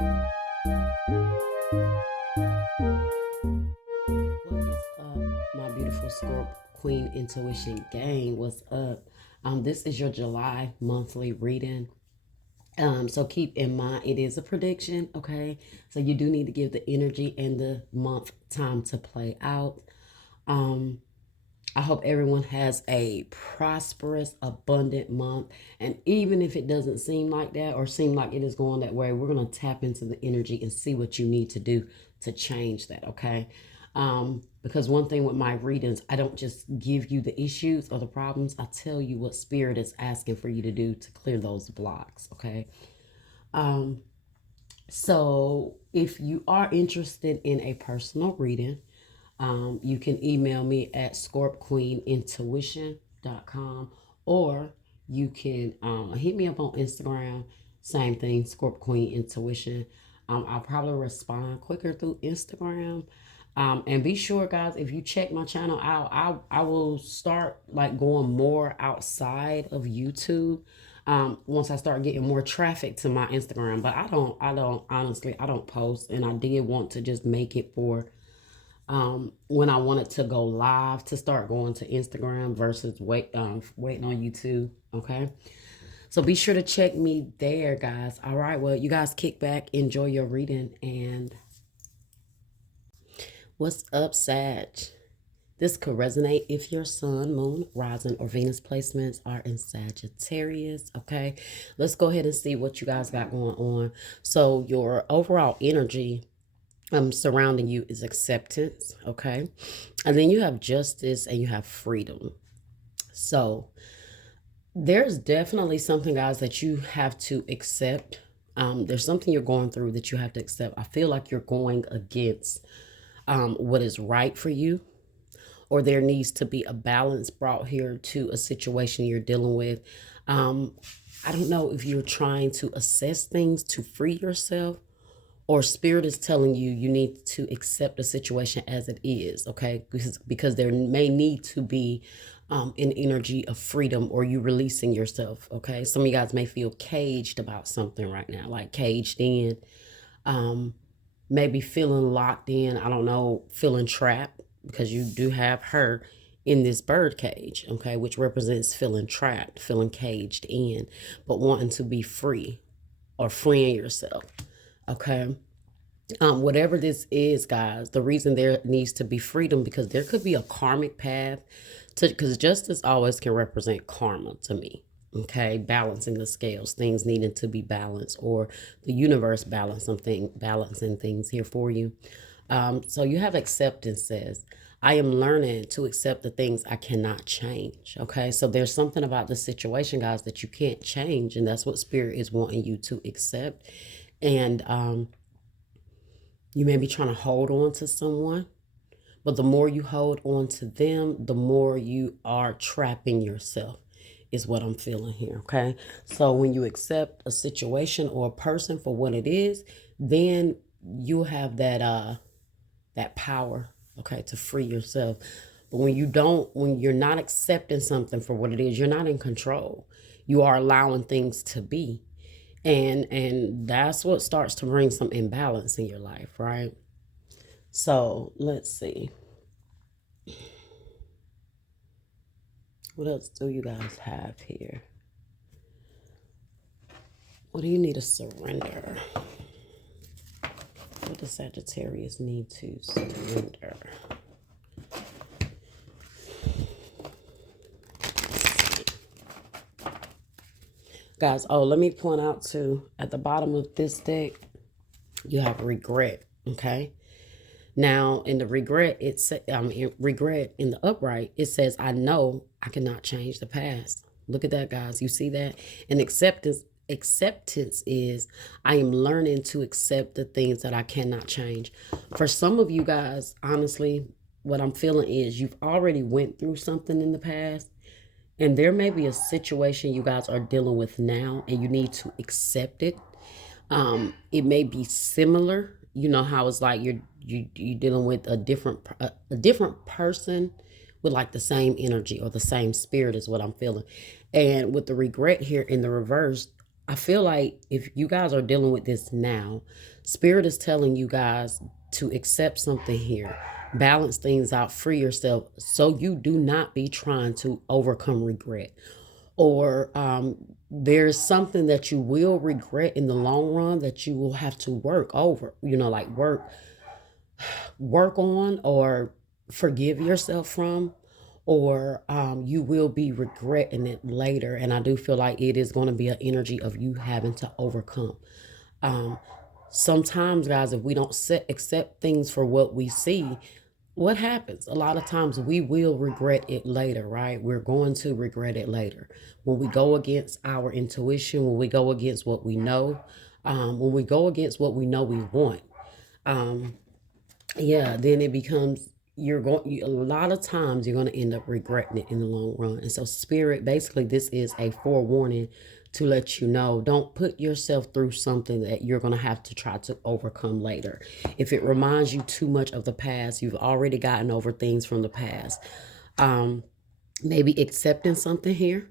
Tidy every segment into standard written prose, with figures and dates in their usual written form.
What is up, my beautiful Scorp Queen Intuition gang? What's up? This is your July monthly reading. So keep in mind it is a prediction, okay? So you do need to give the energy and the month time to play out. I hope everyone has a prosperous, abundant month. And even if it doesn't seem like that or seem like it is going that way, we're going to tap into the energy and see what you need to do to change that, okay? Because one thing with my readings, I don't just give you the issues or the problems. I tell you what spirit is asking for you to do to clear those blocks, okay? So if you are interested in a personal reading, you can email me at scorpqueenintuition.com, or you can hit me up on Instagram. Same thing, Scorp Queen Intuition. I'll probably respond quicker through Instagram. And be sure, guys, if you check my channel out, I will start like going more outside of YouTube. Once I start getting more traffic to my Instagram, but I don't honestly, I don't post, and I did want to just make it for when I wanted to go live, to start going to Instagram versus waiting on YouTube. Okay. So be sure to check me there, guys. All right. Well, you guys kick back, enjoy your reading. And what's up, Sag? This could resonate if your sun, moon, rising, or Venus placements are in Sagittarius. Okay. Let's go ahead and see what you guys got going on. So your overall energy surrounding you is acceptance, okay? And then you have justice and you have freedom. So there's definitely something, guys, that you have to accept. There's something you're going through that you have to accept. I feel like you're going against what is right for you, or there needs to be a balance brought here to a situation you're dealing with. I don't know if you're trying to assess things to free yourself, or spirit is telling you you need to accept the situation as it is, okay? Because there may need to be an energy of freedom, or you releasing yourself, okay? Some of you guys may feel caged about something right now, like caged in, maybe feeling locked in, I don't know, feeling trapped, because you do have her in this bird cage, okay, which represents feeling trapped, feeling caged in, but wanting to be free or freeing yourself. Okay. Whatever this is, guys, the reason there needs to be freedom, because there could be a karmic path to, because justice always can represent karma to me. Okay. Balancing the scales, things needing to be balanced, or the universe balancing things here for you. So you have acceptance says, I am learning to accept the things I cannot change. Okay. So there's something about the situation, guys, that you can't change. And that's what spirit is wanting you to accept. And, you may be trying to hold on to someone, but the more you hold on to them, the more you are trapping yourself, is what I'm feeling here, okay? So when you accept a situation or a person for what it is, then you have that power, okay, to free yourself. But when you're not accepting something for what it is, you're not in control. You are allowing things to be. And that's what starts to bring some imbalance in your life, right? So let's see. What else do you guys have here? What do you need to surrender? What does Sagittarius need to surrender? Guys, let me point out too, at the bottom of this deck, you have regret, okay? Now, in the regret, regret in the upright, it says, I know I cannot change the past. Look at that, guys. You see that? And acceptance is, I am learning to accept the things that I cannot change. For some of you guys, honestly, what I'm feeling is you've already went through something in the past. And there may be a situation you guys are dealing with now, and you need to accept it. It may be similar. You know how it's like you're dealing with a different person with like the same energy or the same spirit is what I'm feeling. And with the regret here in the reverse, I feel like if you guys are dealing with this now, Spirit is telling you guys to accept something here, balance things out, free yourself, so you do not be trying to overcome regret. Or there's something that you will regret in the long run that you will have to work over, like work on or forgive yourself from, or you will be regretting it later. And I do feel like it is going to be an energy of you having to overcome. Um, Sometimes, guys, if we don't accept things for what we see, what happens? A lot of times we will regret it later, right? We're going to regret it later. When we go against our intuition, when we go against what we know, when we go against what we know we want. Um, yeah, then it becomes a lot of times you're going to end up regretting it in the long run. And so spirit, basically this is a forewarning to let you know, don't put yourself through something that you're going to have to try to overcome later. If it reminds you too much of the past, you've already gotten over things from the past. Maybe accepting something here.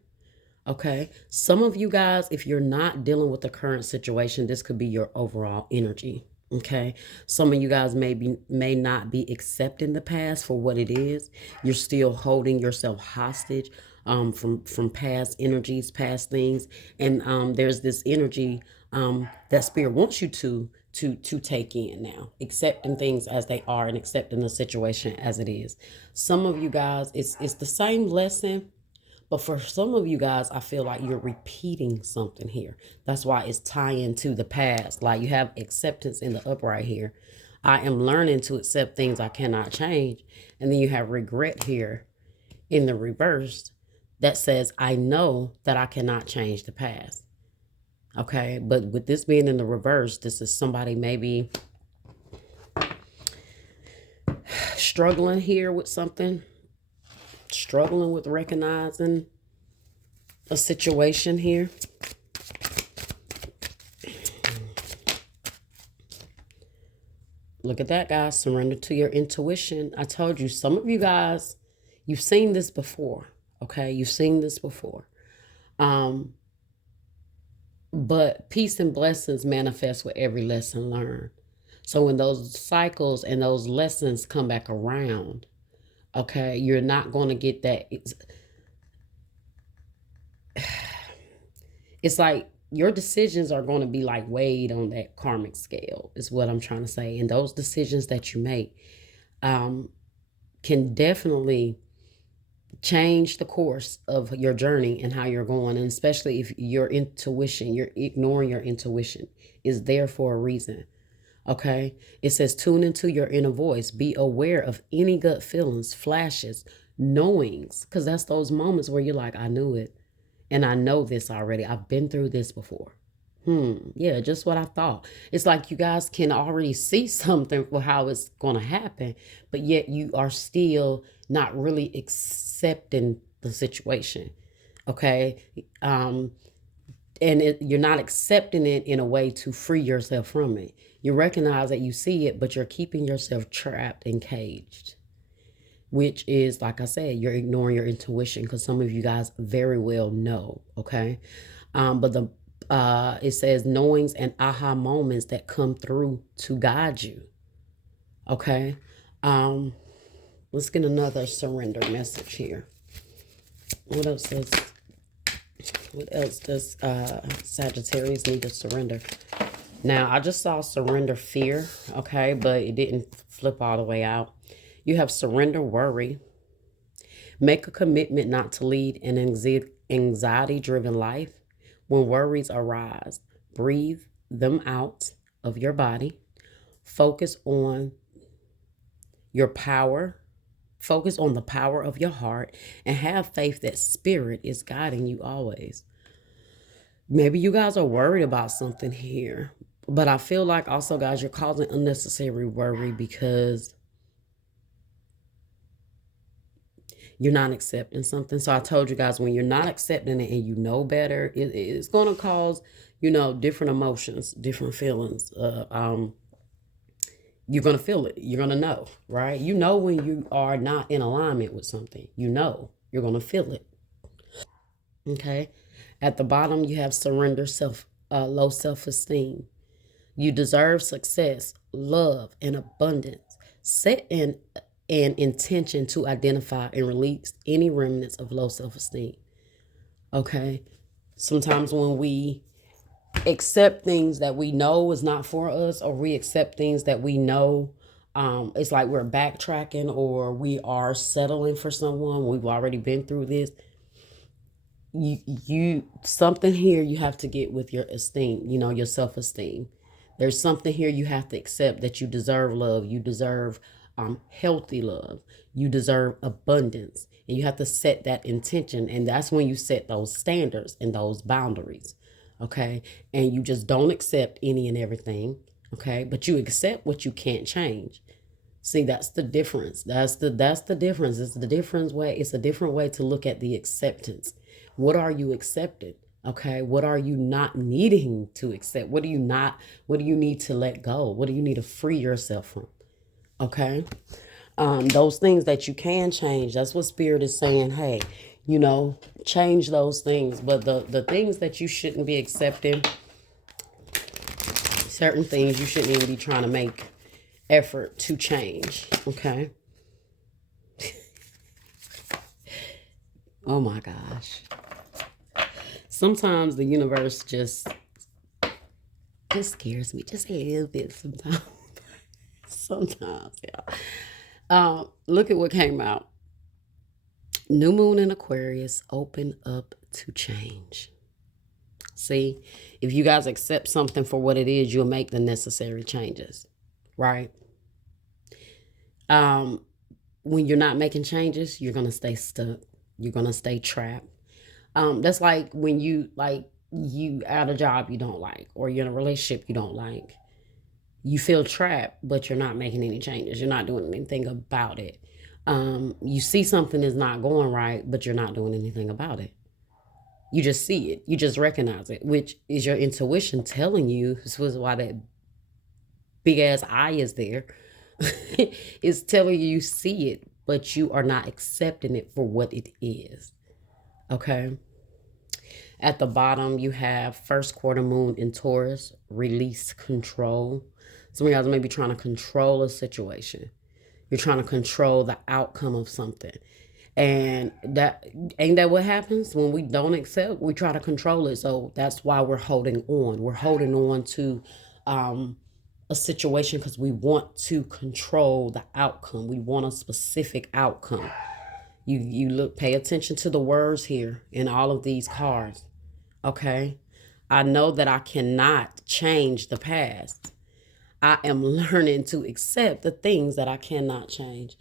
Okay. Some of you guys, if you're not dealing with the current situation, this could be your overall energy. Okay. Some of you guys may not be accepting the past for what it is. You're still holding yourself hostage from past energies, past things. And there's this energy that spirit wants you to take in now, accepting things as they are and accepting the situation as it is. Some of you guys, it's the same lesson, but for some of you guys, I feel like you're repeating something here. That's why it's tying to the past. Like you have acceptance in the upright here. I am learning to accept things I cannot change. And then you have regret here in the reverse that says, I know that I cannot change the past. Okay. But with this being in the reverse, this is somebody maybe struggling here with something, struggling with recognizing a situation here. Look at that, guys. Surrender to your intuition. I told you, some of you guys, you've seen this before. Okay, you've seen this before. But peace and blessings manifest with every lesson learned. So when those cycles and those lessons come back around, okay, you're not going to get that. It's like your decisions are going to be like weighed on that karmic scale, is what I'm trying to say. And those decisions that you make can definitely change the course of your journey and how you're going. And especially if your intuition, you're ignoring your intuition, is there for a reason. Okay. It says, tune into your inner voice. Be aware of any gut feelings, flashes, knowings. Because that's those moments where you're like, I knew it. And I know this already. I've been through this before. Yeah, just what I thought. It's like you guys can already see something for how it's going to happen, but yet you are still not really accepting the situation. Okay. And you're not accepting it in a way to free yourself from it. You recognize that you see it, but you're keeping yourself trapped and caged, which is, like I said, you're ignoring your intuition, because some of you guys very well know. Okay. But it says knowings and aha moments that come through to guide you. Okay. Let's get another surrender message here. What else does Sagittarius need to surrender? Now, I just saw surrender fear, okay, but it didn't flip all the way out. You have surrender worry. Make a commitment not to lead an anxiety-driven life. When worries arise, breathe them out of your body. Focus on your power. Focus on the power of your heart and have faith that spirit is guiding you always. Maybe you guys are worried about something here, but I feel like also, guys, you're causing unnecessary worry because you're not accepting something. So I told you guys, when you're not accepting it and you know better, it's going to cause, different emotions, different feelings. You're going to feel it. You're going to know, right? You know when you are not in alignment with something. You're going to feel it. Okay. At the bottom, you have surrender low self-esteem. You deserve success, love, and abundance. Set an intention to identify and release any remnants of low self-esteem. Okay? Sometimes when we accept things that we know is not for us, or we accept things that we know, it's like we're backtracking, or we are settling for someone. We've already been through this. You something here you have to get with your esteem, your self-esteem. There's something here you have to accept, that you deserve love, you deserve healthy love, you deserve abundance, and you have to set that intention. And that's when you set those standards and those boundaries. Okay? And you just don't accept any and everything. Okay? But you accept what you can't change. See, that's the difference. That's the difference. It's a different way to look at the acceptance. What are you accepting? Okay. What are you not needing to accept? What do you need to let go? What do you need to free yourself from? Okay. Those things that you can change, that's what Spirit is saying. Hey, change those things. But the things that you shouldn't be accepting, certain things you shouldn't even be trying to make effort to change. Okay. Oh my gosh. Sometimes the universe just scares me just a little bit sometimes. Yeah. Look at what came out. New moon in Aquarius, open up to change. See, if you guys accept something for what it is, you'll make the necessary changes, right? When you're not making changes, you're gonna stay stuck. You're gonna stay trapped. That's like when you at a job you don't like, or you're in a relationship you don't like. You feel trapped, but you're not making any changes. You're not doing anything about it. You see something is not going right, but you're not doing anything about it. You just see it. You just recognize it, which is your intuition telling you. This was why that big ass eye is there. It's telling you see it, but you are not accepting it for what it is. Okay. At the bottom, you have first quarter moon in Taurus, release control. Some of you guys may be trying to control a situation. You're trying to control the outcome of something. And ain't that what happens when we don't accept? We try to control it. So that's why we're holding on. We're holding on to a situation because we want to control the outcome. We want a specific outcome. You pay attention to the words here in all of these cards. Okay. I know that I cannot change the past. I am learning to accept the things that I cannot change.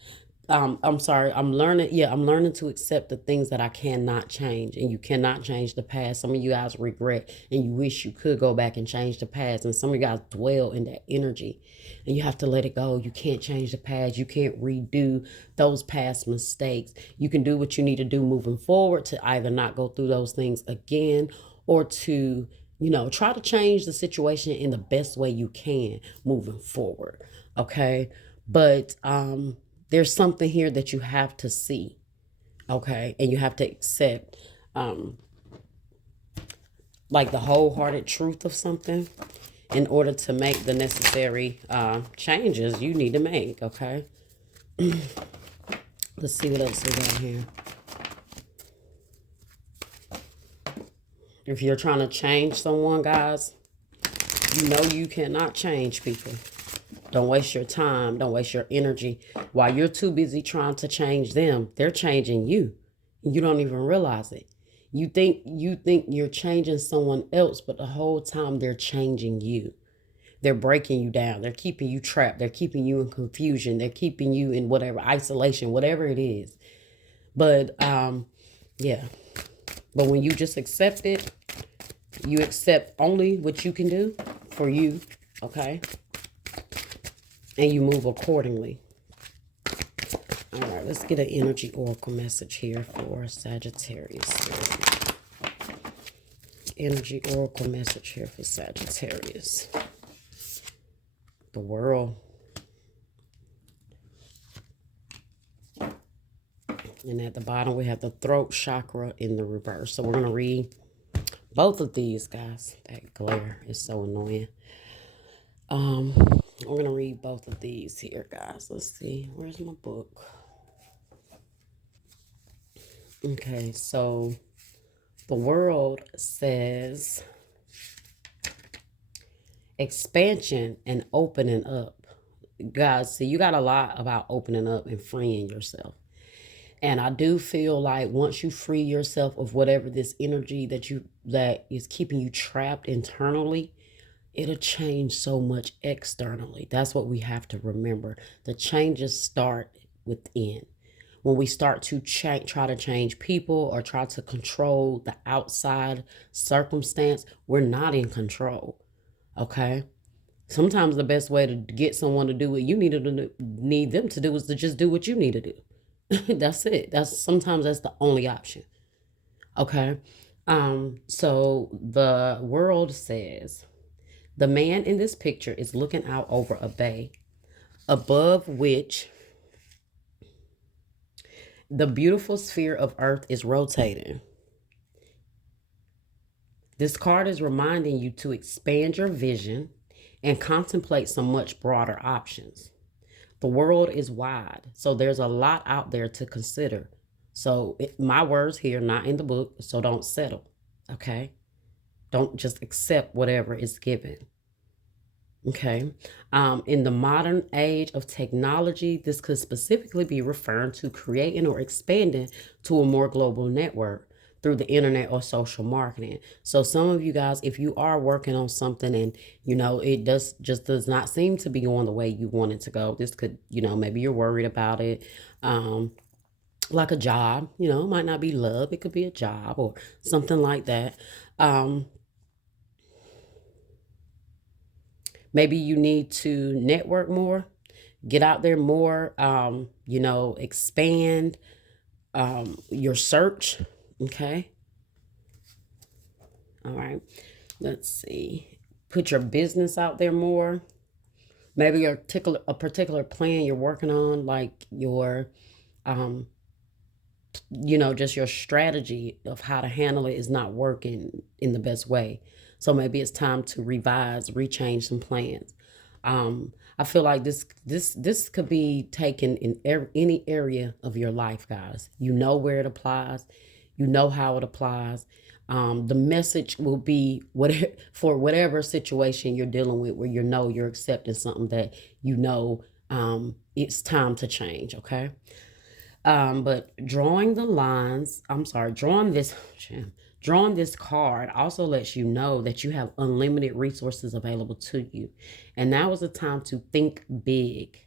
I'm sorry. I'm learning to accept the things that I cannot change. And you cannot change the past. Some of you guys regret and you wish you could go back and change the past. And some of you guys dwell in that energy and you have to let it go. You can't change the past. You can't redo those past mistakes. You can do what you need to do moving forward to either not go through those things again, or to, try to change the situation in the best way you can moving forward. Okay. But, there's something here that you have to see, okay? And you have to accept, like the wholehearted truth of something in order to make the necessary changes you need to make, okay? Let's see what else we got here. If you're trying to change someone, guys, you know you cannot change people. Don't waste your time. Don't waste your energy. While you're too busy trying to change them, they're changing you. You don't even realize it. You think you're changing someone else, but the whole time they're changing you. They're breaking you down. They're keeping you trapped. They're keeping you in confusion. They're keeping you in whatever isolation, whatever it is. But yeah. But when you just accept it, you accept only what you can do for you, okay? And you move accordingly. All right, let's get an energy oracle message here for Sagittarius. Energy oracle message here for Sagittarius. The world. And at the bottom, we have the throat chakra in the reverse. So we're going to read Both of these guys, that glare is so annoying. We're gonna read both of these here, guys. Let's see. Where's my book? Okay, so the world says expansion and opening up. Guys, see, you got a lot about opening up and freeing yourself. And I do feel like once you free yourself of whatever this energy that is keeping you trapped internally, it'll change so much externally. That's what we have to remember. The changes start within. When we start to try to change people or try to control the outside circumstance, we're not in control. Okay? Sometimes the best way to get someone to do what you need them to do is to just do what you need to do. That's it. Sometimes that's the only option. Okay. So the world says the man in this picture is looking out over a bay above which the beautiful sphere of Earth is rotating. This card is reminding you to expand your vision and contemplate some much broader options. The world is wide, so there's a lot out there to consider. So my words here, not in the book, so don't settle, okay? Don't just accept whatever is given, okay? In the modern age of technology, this could specifically be referring to creating or expanding to a more global network through the internet or social marketing. So some of you guys, if you are working on something and it does not seem to be going the way you want it to go, this could, maybe you're worried about it. Like a job, it might not be love, it could be a job or something like that. Maybe you need to network more, get out there more, expand your search. Okay. All right. Let's see. Put your business out there more. Maybe a particular plan you're working on, like your, just your strategy of how to handle it is not working in the best way. So maybe it's time to revise, rechange some plans. I feel like this could be taken in any area of your life, guys. You know where it applies. You know how it applies. The message will be for whatever situation you're dealing with, where you're accepting something that it's time to change. Okay. But drawing this card also lets you know that you have unlimited resources available to you. And now is the time to think big.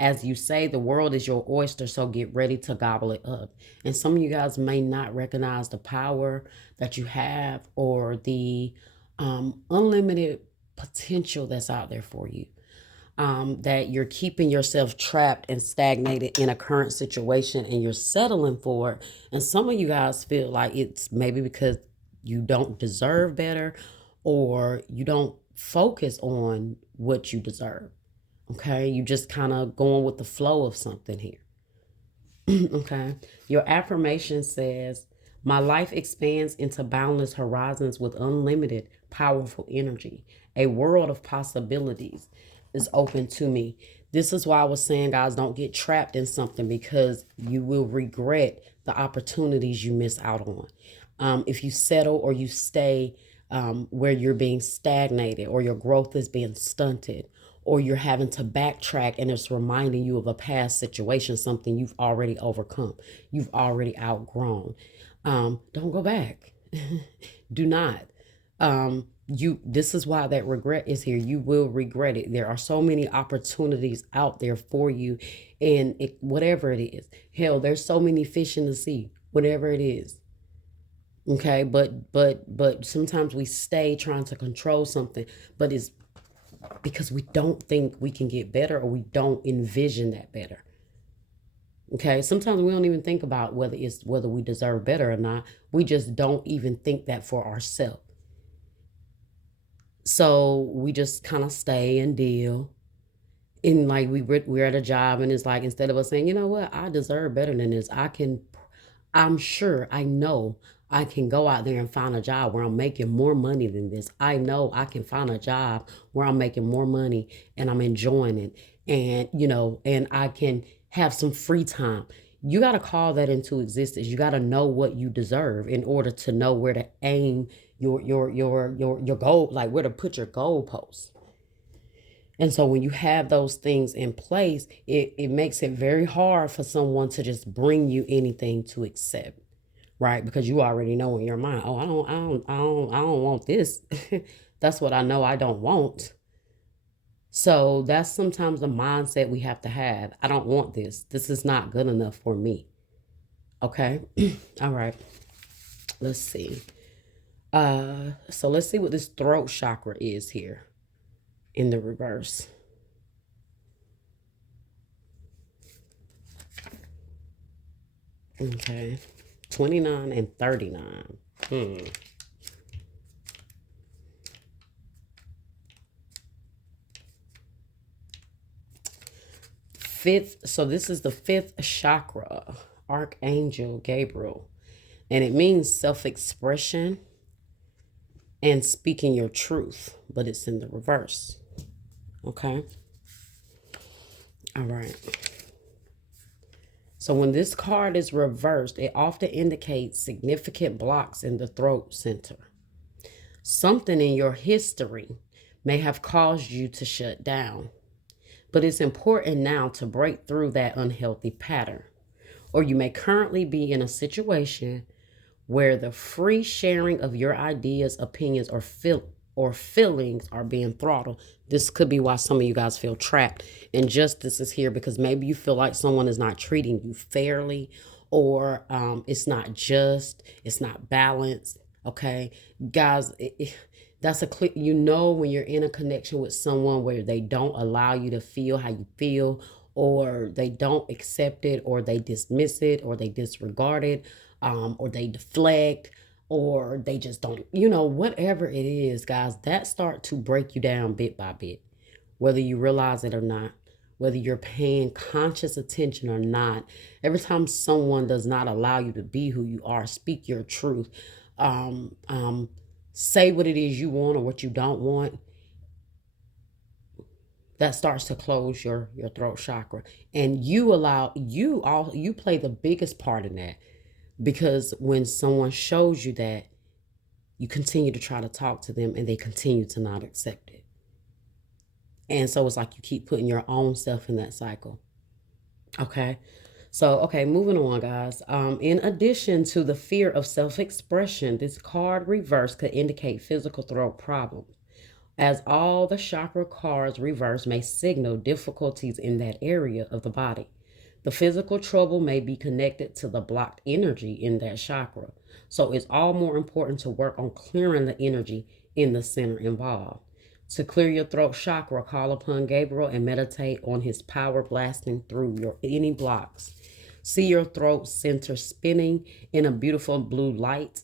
As you say, the world is your oyster, so get ready to gobble it up. And some of you guys may not recognize the power that you have or the unlimited potential that's out there for you. That you're keeping yourself trapped and stagnated in a current situation and you're settling for it. And some of you guys feel like it's maybe because you don't deserve better or you don't focus on what you deserve. Okay, you just kind of going with the flow of something here. Okay, your affirmation says, my life expands into boundless horizons with unlimited, powerful energy. A world of possibilities is open to me. This is why I was saying, guys, don't get trapped in something because you will regret the opportunities you miss out on. If you settle or you stay where you're being stagnated or your growth is being stunted, or you're having to backtrack and it's reminding you of a past situation, something you've already overcome, you've already outgrown. Don't go back. Do not. This is why that regret is here. You will regret it. There are so many opportunities out there for you, and whatever it is, hell, there's so many fish in the sea, whatever it is. Okay, but sometimes we stay trying to control something, but it's because we don't think we can get better or we don't envision that better. Okay, sometimes we don't even think about whether we deserve better or not. We just don't even think that for ourselves. So we just kind of stay and deal. And like we're at a job and it's like, instead of us saying, you know what, I deserve better than this. I'm sure I know I can go out there and find a job where I'm making more money than this. I know I can find a job where I'm making more money and I'm enjoying it. And, and I can have some free time. You got to call that into existence. You got to know what you deserve in order to know where to aim your goal, like where to put your goalposts. And so when you have those things in place, it makes it very hard for someone to just bring you anything to accept, right? Because you already know in your mind, oh, I don't want this. That's what I know I don't want. So that's sometimes the mindset we have to have. I don't want this. This is not good enough for me. Okay. All right. Let's see. So let's see what this throat chakra is here in the reverse. Okay. 29 and 39. Fifth, so this is the fifth chakra, Archangel Gabriel, and it means self-expression and speaking your truth, but it's in the reverse. Okay. All right. So when this card is reversed, it often indicates significant blocks in the throat center. Something in your history may have caused you to shut down, but it's important now to break through that unhealthy pattern. Or you may currently be in a situation where the free sharing of your ideas, opinions, or feelings are being throttled. This could be why some of you guys feel trapped. Injustice is here because maybe you feel like someone is not treating you fairly, or it's not just, it's not balanced. Okay, guys, that's a clear, when you're in a connection with someone where they don't allow you to feel how you feel, or they don't accept it, or they dismiss it, or they disregard it, or they deflect, or they just don't, whatever it is, guys, that start to break you down bit by bit, whether you realize it or not, whether you're paying conscious attention or not. Every time someone does not allow you to be who you are, speak your truth, say what it is you want or what you don't want, that starts to close your throat chakra. And you play the biggest part in that, because when someone shows you that, you continue to try to talk to them and they continue to not accept it. And so it's like you keep putting your own self in that cycle. Okay. So, okay, moving on, guys. In addition to the fear of self-expression, this card reverse could indicate physical throat problems, as all the chakra cards reverse may signal difficulties in that area of the body. The physical trouble may be connected to the blocked energy in that chakra. So it's all more important to work on clearing the energy in the center involved. To clear your throat chakra, call upon Gabriel and meditate on his power blasting through any blocks. See your throat center spinning in a beautiful blue light.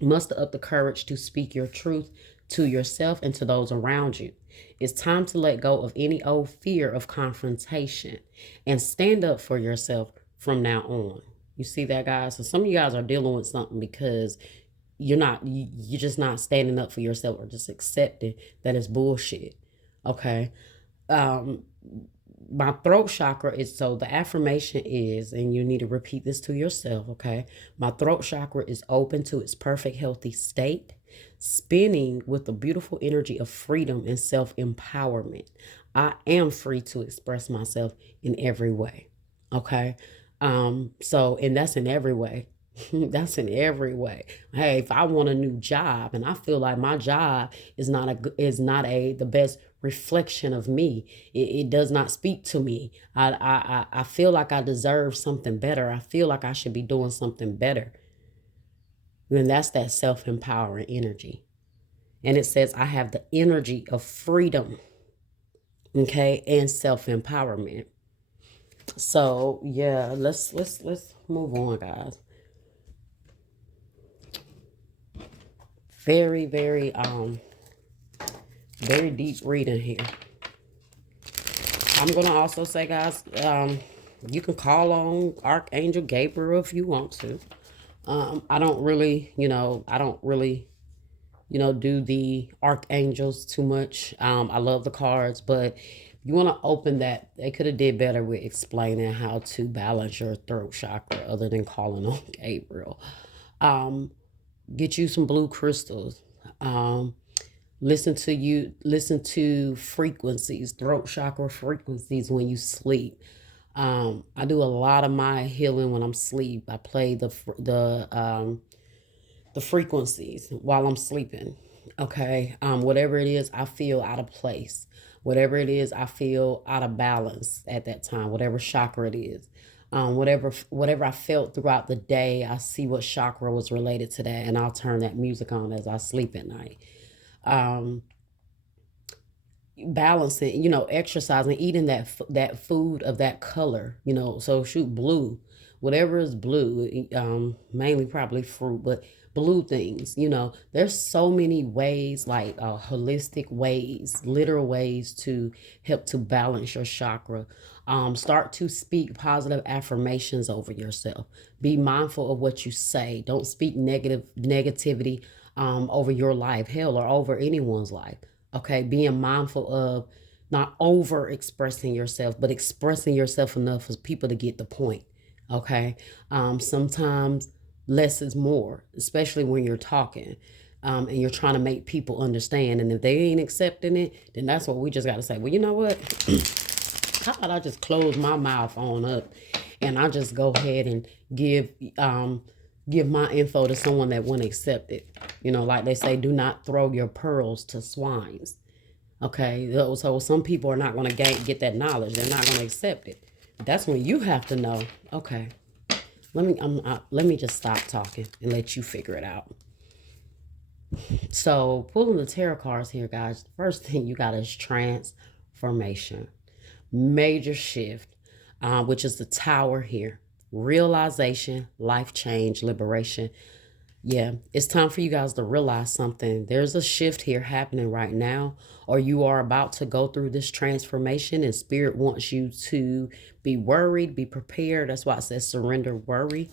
Muster up the courage to speak your truth to yourself and to those around you. It's time to let go of any old fear of confrontation and stand up for yourself from now on. You see that, guys? So some of you guys are dealing with something because you're just not standing up for yourself, or just accepting that it's bullshit. Okay. My throat chakra is, so the affirmation is, and you need to repeat this to yourself. Okay. My throat chakra is open to its perfect healthy state, spinning with the beautiful energy of freedom and self-empowerment. I am free to express myself in every way. Okay. And that's in every way. That's in every way. Hey, if I want a new job and I feel like my job is not the best reflection of me, it does not speak to me. I feel like I deserve something better. I feel like I should be doing something better. Then that's that self-empowering energy. And it says I have the energy of freedom, okay, and self-empowerment. So yeah, let's move on, guys. Very, very deep reading here. I'm gonna also say, guys, you can call on Archangel Gabriel if you want to. I don't really, do the archangels too much. I love the cards, but you want to open that. They could have did better with explaining how to balance your throat chakra other than calling on Gabriel. Um, get you some blue crystals. Um, listen to frequencies, throat chakra frequencies when you sleep. I do a lot of my healing when I'm asleep. I play the frequencies while I'm sleeping. Okay. Whatever it is, I feel out of place. Whatever it is, I feel out of balance at that time, whatever chakra it is. Whatever I felt throughout the day, I see what chakra was related to that, and I'll turn that music on as I sleep at night. Um, Balancing, exercising, eating that food of that color, so shoot blue, whatever is blue, mainly probably fruit, but blue things, there's so many ways, like holistic ways, literal ways to help to balance your chakra. Start to speak positive affirmations over yourself. Be mindful of what you say. Don't speak negativity over your life, hell, or over anyone's life. Okay, being mindful of not over expressing yourself, but expressing yourself enough for people to get the point. Okay, sometimes less is more, especially when you're talking, and you're trying to make people understand. And if they ain't accepting it, then that's what we just got to say. Well, you know what? How about I just close my mouth on up, and I just go ahead and give my info to someone that won't accept it. Like they say, do not throw your pearls to swines. Okay, so some people are not going to get that knowledge. They're not going to accept it. That's when you have to know. Okay, let me just stop talking and let you figure it out. So pulling the tarot cards here, guys. The first thing you got is transformation, major shift, which is the tower here. Realization, life change, liberation. Yeah, it's time for you guys to realize something. There's a shift here happening right now, or you are about to go through this transformation, and spirit wants you to be worried, be prepared. That's why it says surrender worry.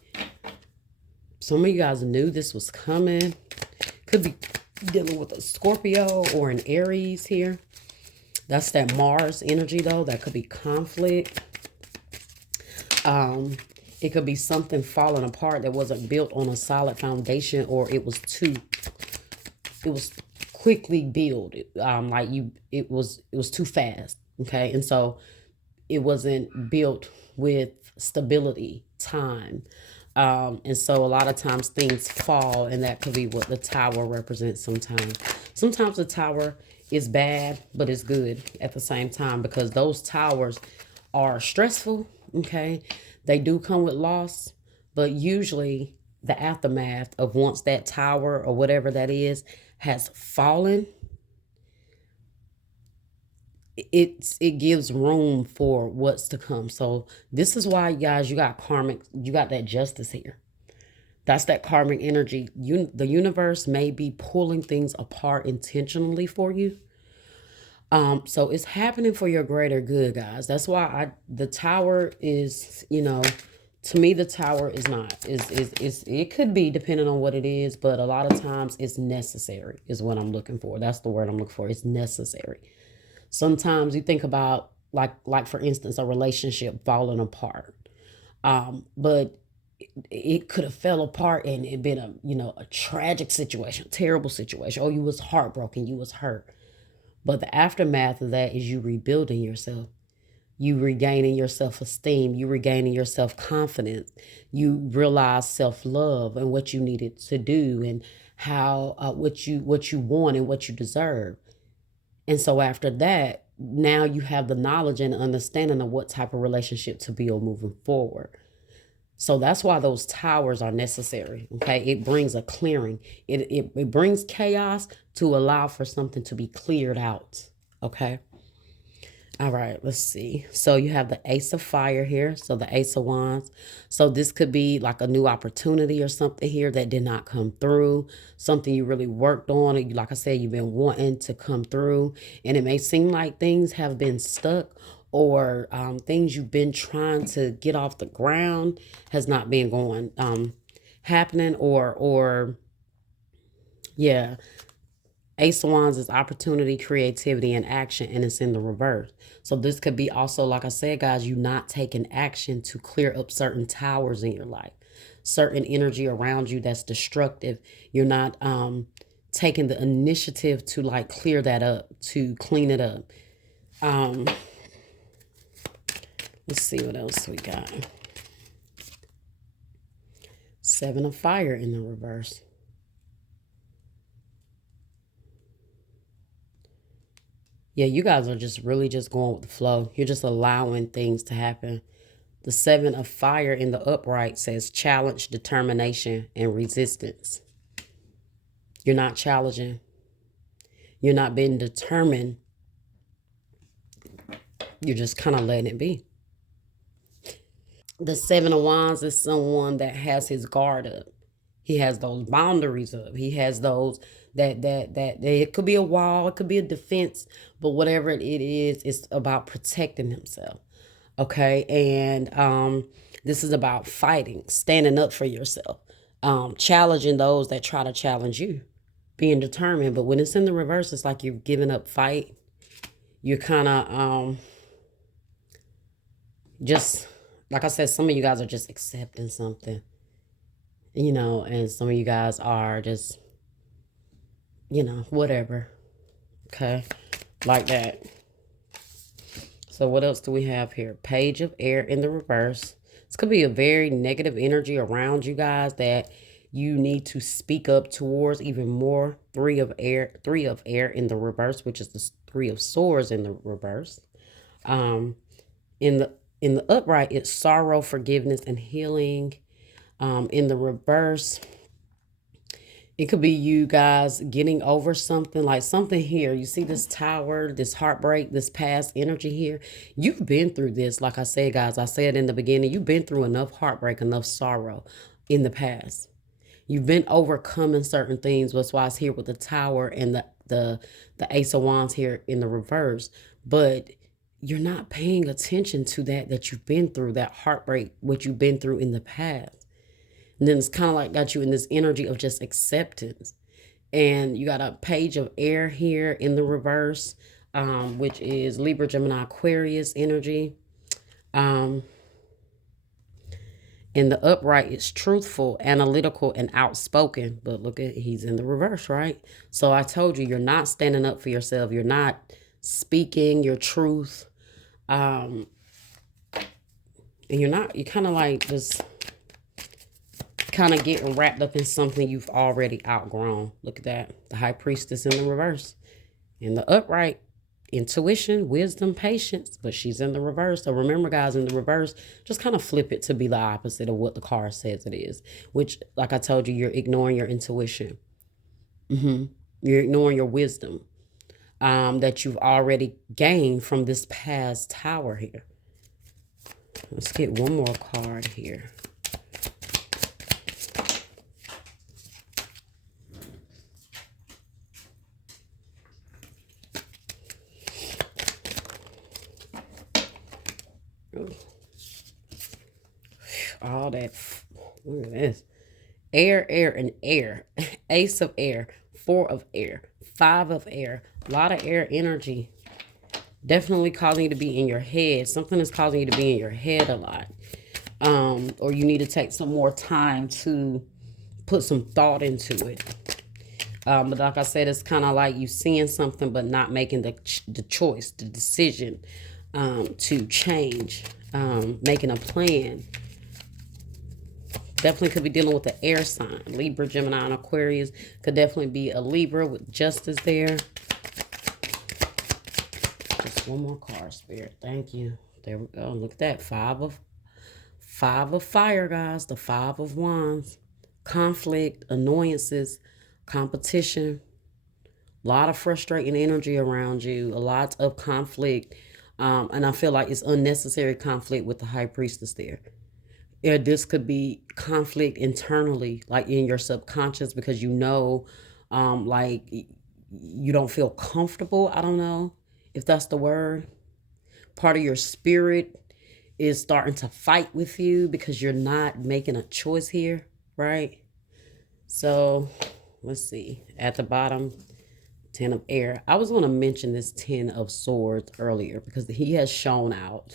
Some of you guys knew this was coming. Could be dealing with a Scorpio or an Aries here. That's that Mars energy, though. That could be conflict. It could be something falling apart that wasn't built on a solid foundation, or it was quickly built. It was too fast. Okay. And so it wasn't built with stability, time. And so a lot of times things fall, and that could be what the tower represents sometimes. Sometimes the tower is bad, but it's good at the same time, because those towers are stressful. Okay. They do come with loss, but usually the aftermath of once that tower or whatever that is has fallen, it gives room for what's to come. So this is why, guys, you got that justice here. That's that karmic energy. The universe may be pulling things apart intentionally for you. So it's happening for your greater good, guys. That's why the tower is, to me, the tower is not, it could be depending on what it is, but a lot of times it's necessary is what I'm looking for. That's the word I'm looking for. It's necessary. Sometimes you think about like for instance, a relationship falling apart. But it could have fell apart and it been a tragic situation, terrible situation. Oh, you was heartbroken, you was hurt. But the aftermath of that is you rebuilding yourself. You regaining your self-esteem. You regaining your self-confidence. You realize self-love and what you needed to do, and how what you want and what you deserve. And so after that, now you have the knowledge and understanding of what type of relationship to build moving forward. So that's why those towers are necessary. Okay. It brings a clearing. It brings chaos to allow for something to be cleared out. Okay. All right, let's see. So you have the Ace of Fire here. So the Ace of Wands. So this could be like a new opportunity or something here that did not come through. Something you really worked on. And like I said, you've been wanting to come through. And it may seem like things have been stuck, or things you've been trying to get off the ground has not been going, happening, or yeah. Ace of Wands is opportunity, creativity, and action, and it's in the reverse. So this could be also, like I said, guys, you not taking action to clear up certain towers in your life, certain energy around you that's destructive. You're not taking the initiative to like clear that up, to clean it up. Let's see what else we got. Seven of Fire in the reverse. Yeah, you guys are just really just going with the flow. You're just allowing things to happen. The Seven of Fire in the upright says challenge, determination, and resistance. You're not challenging. You're not being determined. You're just kind of letting it be. The Seven of Wands is someone that has his guard up. He has those boundaries up. He has those that it could be a wall, it could be a defense, but whatever it is, it's about protecting himself. Okay, and this is about fighting, standing up for yourself, challenging those that try to challenge you, being determined. But when it's in the reverse, it's like you're giving up fight. You're kind of just, like I said, some of you guys are just accepting something, you know, and some of you guys are just, you know, whatever. Okay, like that. So what else do we have here? Page of Air in the reverse. This could be a very negative energy around you guys that you need to speak up towards even more. Three of Air in the reverse, which is the Three of Swords in the reverse. In the upright, it's sorrow, forgiveness, and healing. In the reverse, it could be you guys getting over something, like something here. You see this tower, this heartbreak, this past energy here. You've been through this. Like I said, guys, I said in the beginning, you've been through enough heartbreak, enough sorrow in the past. You've been overcoming certain things. That's why it's here with the tower and the Ace of Wands here in the reverse. But you're not paying attention to that you've been through, that heartbreak, what you've been through in the past. And then it's kind of like got you in this energy of just acceptance. And you got a Page of Air here in the reverse, which is Libra, Gemini, Aquarius energy. In the upright, it's truthful, analytical, and outspoken. But look at, he's in the reverse, right? So I told you, you're not standing up for yourself. You're not speaking your truth. And you're kind of like just kind of getting wrapped up in something you've already outgrown. Look at that. The High Priestess in the reverse. In the upright, intuition, wisdom, patience, but she's in the reverse. So remember, guys, in the reverse, just kind of flip it to be the opposite of what the card says it is, which, like I told you, you're ignoring your intuition. You're ignoring your wisdom that you've already gained from this past tower here. Let's get one more card here. All that, look at this. Air, and air. Ace of Air, Four of Air, Five of Air. A lot of air energy. Definitely causing you to be in your head. Something is causing you to be in your head a lot. Or you need to take some more time to put some thought into it. But like I said, it's kind of like you seeing something but not making the choice, the decision to change, making a plan. Definitely could be dealing with the air sign. Libra, Gemini, and Aquarius. Could definitely be a Libra with justice there. Just one more card, Spirit. Thank you. There we go. Look at that. Five of Fire, guys. The Five of Wands. Conflict, annoyances, competition. A lot of frustrating energy around you. A lot of conflict. And I feel like it's unnecessary conflict with the High Priestess there. Yeah, this could be conflict internally, like in your subconscious, because you know, like you don't feel comfortable. I don't know if that's the word. Part of your spirit is starting to fight with you because you're not making a choice here. right? So let's see. At the bottom, 10 of air. I was going to mention this 10 of swords earlier because he has shown up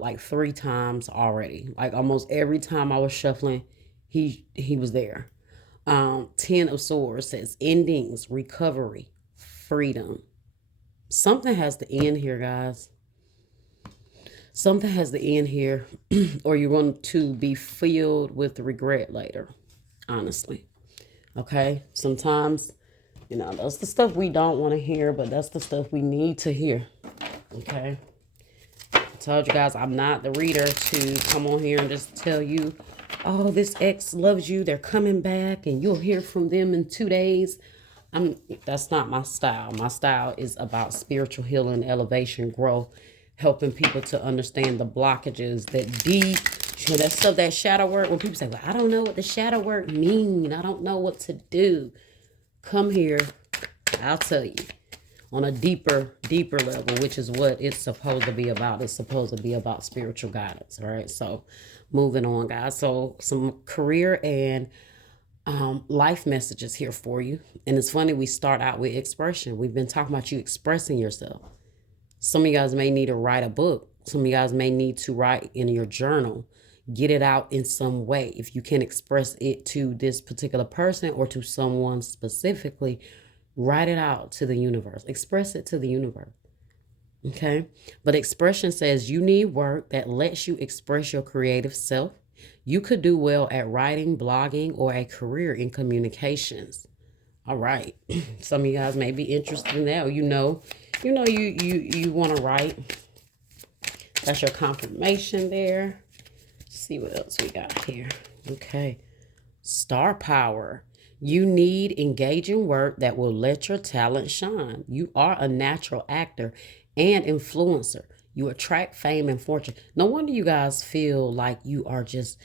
like 3 times already. Like almost every time I was shuffling, he was there. 10 of swords says endings, recovery, freedom. Something has to end here, guys. Something has to end here, or you're going to be filled with regret later, honestly. Okay? Sometimes, that's the stuff we don't want to hear, but that's the stuff we need to hear. Okay? I told you guys I'm not the reader to come on here and just tell you, oh, this ex loves you, they're coming back, and you'll hear from them in 2 days. That's not my style. My style is about spiritual healing, elevation, growth, helping people to understand the blockages, that deep, that stuff, that shadow work. When people say, well, I don't know what the shadow work mean, I don't know what to do. Come here, I'll tell you. On a deeper level, which is what it's supposed to be about. It's supposed to be about spiritual guidance. All right. So moving on, guys. So some career and life messages here for you. And it's funny, we start out with expression. We've been talking about you expressing yourself. Some of you guys may need to write a book. Some of you guys may need to write in your journal. Get it out in some way. If you can express it to this particular person or to someone specifically, write it out to the universe. Express it to the universe. Okay? But expression says you need work that lets you express your creative self. You could do well at writing, blogging, or a career in communications. All right. Some of you guys may be interested in that. Or you want to write. That's your confirmation there. Let's see what else we got here. Okay. Star power. You need engaging work that will let your talent shine. You are a natural actor and influencer. You attract fame and fortune. No wonder you guys feel like you are just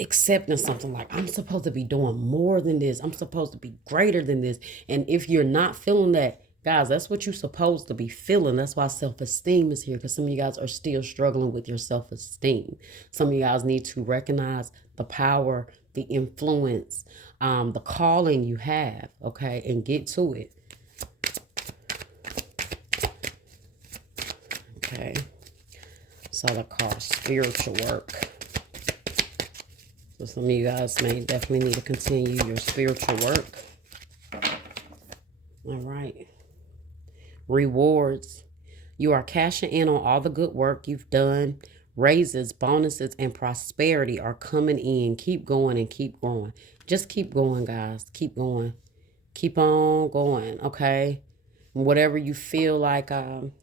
accepting something like, I'm supposed to be doing more than this. I'm supposed to be greater than this. And if you're not feeling that, guys, that's what you're supposed to be feeling. That's why self-esteem is here, because some of you guys are still struggling with your self-esteem. Some of you guys need to recognize the power, the influence, the calling you have, okay, and get to it. Okay. So the card spiritual work. So some of you guys may definitely need to continue your spiritual work. All right. Rewards. You are cashing in on all the good work you've done. Raises, bonuses, and prosperity are coming in. Keep going and keep growing. Just keep going, guys. Keep going. Keep on going, okay? Whatever you feel like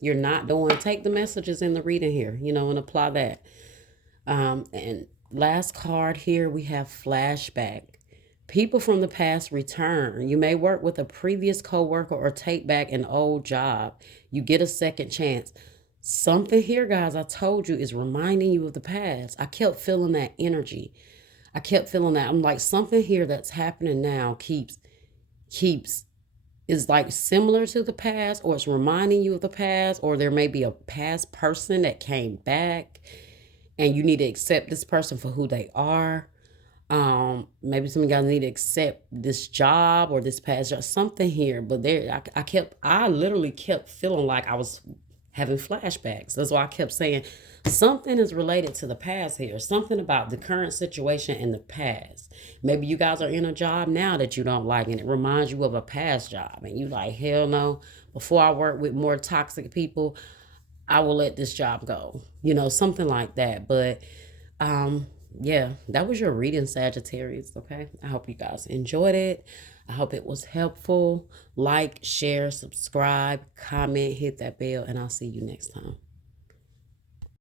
you're not doing, take the messages in the reading here, and apply that. And last card here, we have flashback. People from the past return. You may work with a previous coworker or take back an old job. You get a second chance. Something here, guys, I told you, is reminding you of the past. I kept feeling that energy. I kept feeling that. I'm like, something here that's happening now is like similar to the past, or it's reminding you of the past, or there may be a past person that came back and you need to accept this person for who they are. Maybe some of you guys need to accept this job or this past job, something here. But I literally kept feeling like I was having flashbacks. That's why I kept saying something is related to the past here. Something about the current situation in the past. Maybe you guys are in a job now that you don't like, and it reminds you of a past job. And you like, hell no, before I work with more toxic people, I will let this job go. Something like that. But yeah, that was your reading, Sagittarius, okay? I hope you guys enjoyed it. I hope it was helpful. Like, share, subscribe, comment, hit that bell, and I'll see you next time.